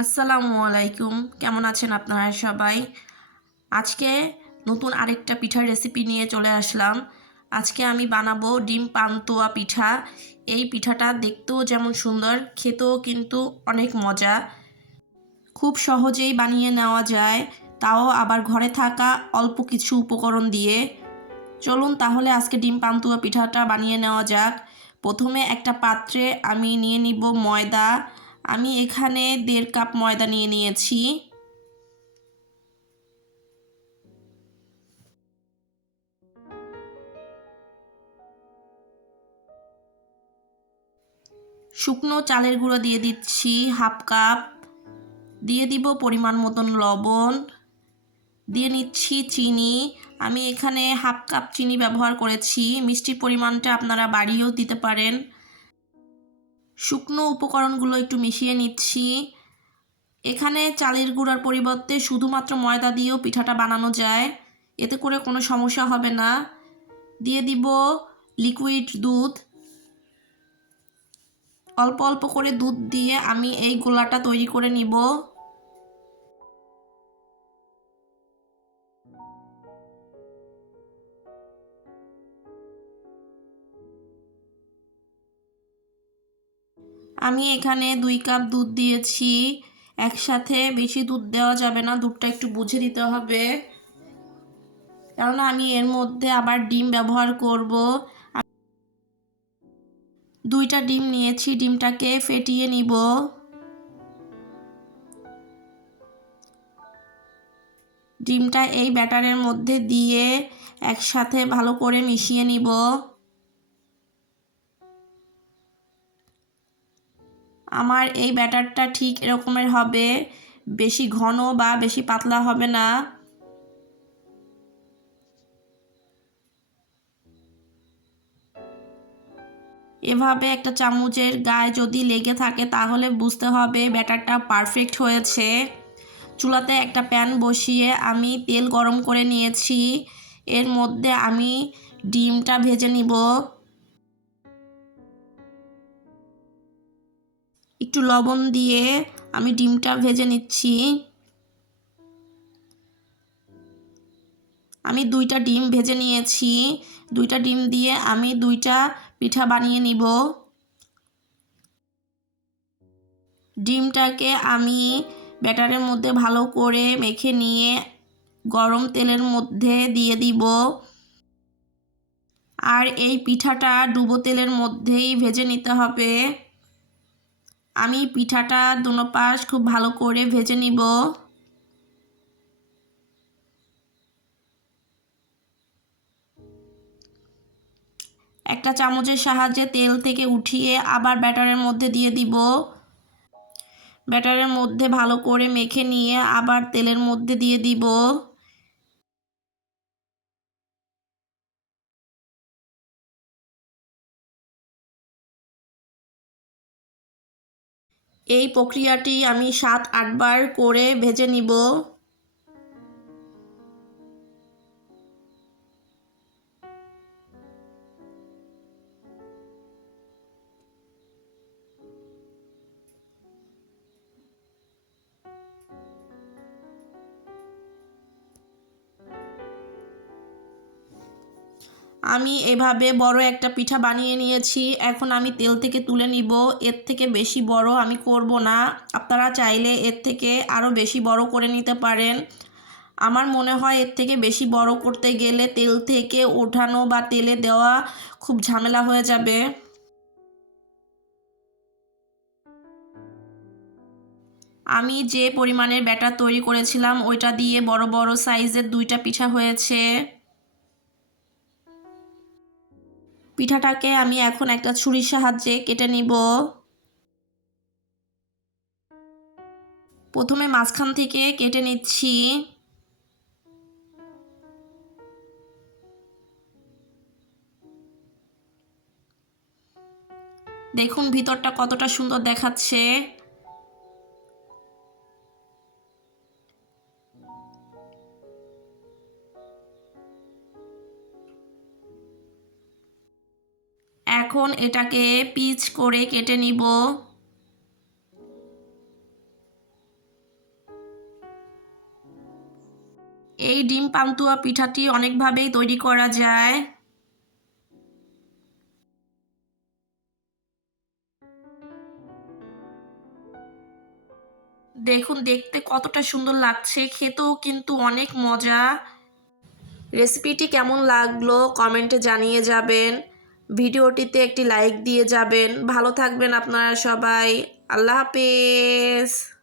আসসালামু আলাইকুম। কেমন আছেন আপনারা সবাই? আজকে নতুন আরেকটা পিঠার রেসিপি নিয়ে চলে আসলাম। আজকে আমি বানাবো ডিম পান্তুয়া পিঠা। এই পিঠাটা দেখতেও যেমন সুন্দর, খেতেও কিন্তু অনেক মজা। খুব সহজেই বানিয়ে নেওয়া যায়, তাও আবার ঘরে থাকা অল্প কিছু উপকরণ দিয়ে। চলুন তাহলে আজকে ডিম পান্তুয়া পিঠাটা বানিয়ে নেওয়া যাক। প্রথমে একটা পাত্রে আমি নিয়ে নিব ময়দা আমি এখানে দেড় কাপ ময়দা নিয়ে নিয়েছি। শুকনো চালের গুঁড়ো দিয়ে দিচ্ছি হাফ কাপ। দিয়ে দিব পরিমাণ মতন লবণ। দিয়ে নিচ্ছি চিনি। আমি এখানে হাফ কাপ চিনি ব্যবহার করেছি। মিষ্টির পরিমাণটা আপনারা বাড়িয়েও দিতে পারেন। শুকনো উপকরণগুলো একটু মিশিয়ে নিচ্ছি। এখানে চালের গুঁড়ার পরিবর্তে শুধুমাত্র ময়দা দিয়েও পিঠাটা বানানো যায়। এতে করে কোনো সমস্যা হবে না। দিয়ে দিব লিকুইড দুধ। অল্প অল্প করে দুধ দিয়ে আমি এই গোলাটা তৈরি করে নিব। আমি এখানে দুই কাপ দুধ দিয়েছি। একসাথে বেশি দুধ দেওয়া যাবে না, দুধটা একটু বুঝে দিতে হবে। কেননা আমি এর মধ্যে আবার ডিম ব্যবহার করব। দুইটা ডিম নিয়েছি, ডিমটাকে ফেটিয়ে নিব। ডিমটা এই ব্যাটারের মধ্যে দিয়ে একসাথে ভালো করে মিশিয়ে নিব। আমার এই ব্যাটারটা ঠিক এরকমের হবে, বেশি ঘন বা বেশি পাতলা হবে না। এভাবে একটা চামচের গায়ে যদি লেগে থাকে তাহলে বুঝতে হবে ব্যাটারটা পারফেক্ট হয়েছে। চুলাতে একটা প্যান বসিয়ে আমি তেল গরম করে নিয়েছি। এর মধ্যে আমি ডিমটা ভেজে নিব। একটু লবণ দিয়ে আমি ডিমটা ভেজে নিচ্ছি। আমি দুইটা ডিম ভেজে নিয়েছি। দুইটা ডিম দিয়ে আমি দুইটা পিঠা বানিয়ে নিব। ডিমটাকে আমি ব্যাটারের মধ্যে ভালো করে মেখে নিয়ে গরম তেলের মধ্যে দিয়ে দিব। আর এই পিঠাটা ডুবো তেলের মধ্যেই ভেজে নিতে হবে। আমি পিঠাটা দুনো পাশ খুব ভালো করে ভেজে নিব। একটা চামচের সাহায্যে তেল থেকে উঠিয়ে আবার ব্যাটারের মধ্যে দিয়ে দিব। ব্যাটারের মধ্যে ভালো করে মেখে নিয়ে আবার তেলের মধ্যে দিয়ে দিব। এই প্রক্রিয়াটি আমি সাত আটবার করে ভেজে নিব। আমি এভাবে বড় একটা পিঠা বানিয়ে নিয়েছি। এখন আমি তেল থেকে তুলে নিব। এর থেকে বেশি বড় আমি করব না। আপনারা চাইলে এর থেকে আরও বেশি বড় করে নিতে পারেন। আমার মনে হয় এর থেকে বেশি বড় করতে গেলে তেল থেকে ওঠানো বা তেলে দেওয়া খুব ঝামেলা হয়ে যাবে। আমি যে পরিমাণের ব্যাটার তৈরি করেছিলাম, ওইটা দিয়ে বড় বড় সাইজের দুইটা পিঠা হয়েছে। পিঠাটাকে আমি এখন একটা ছুরির সাহায্যে কেটে নিব। প্রথমে মাঝখান থেকে কেটে নিচ্ছি। দেখুন ভিতরটা কতটা সুন্দর দেখাচ্ছে। এখন এটাকে পিচ করে কেটে নিব। এই ডিম পান্তুয়া পিঠাটি অনেকভাবেই তৈরি করা যায়। দেখুন, দেখতে কতটা সুন্দর লাগছে, খেতেও কিন্তু অনেক মজা। রেসিপিটি কেমন লাগল কমেন্টে জানিয়ে যাবেন। ভিডিওটিতে একটি লাইক দিয়ে যাবেন। ভালো থাকবেন আপনারা সবাই। আল্লাহ হাফেজ।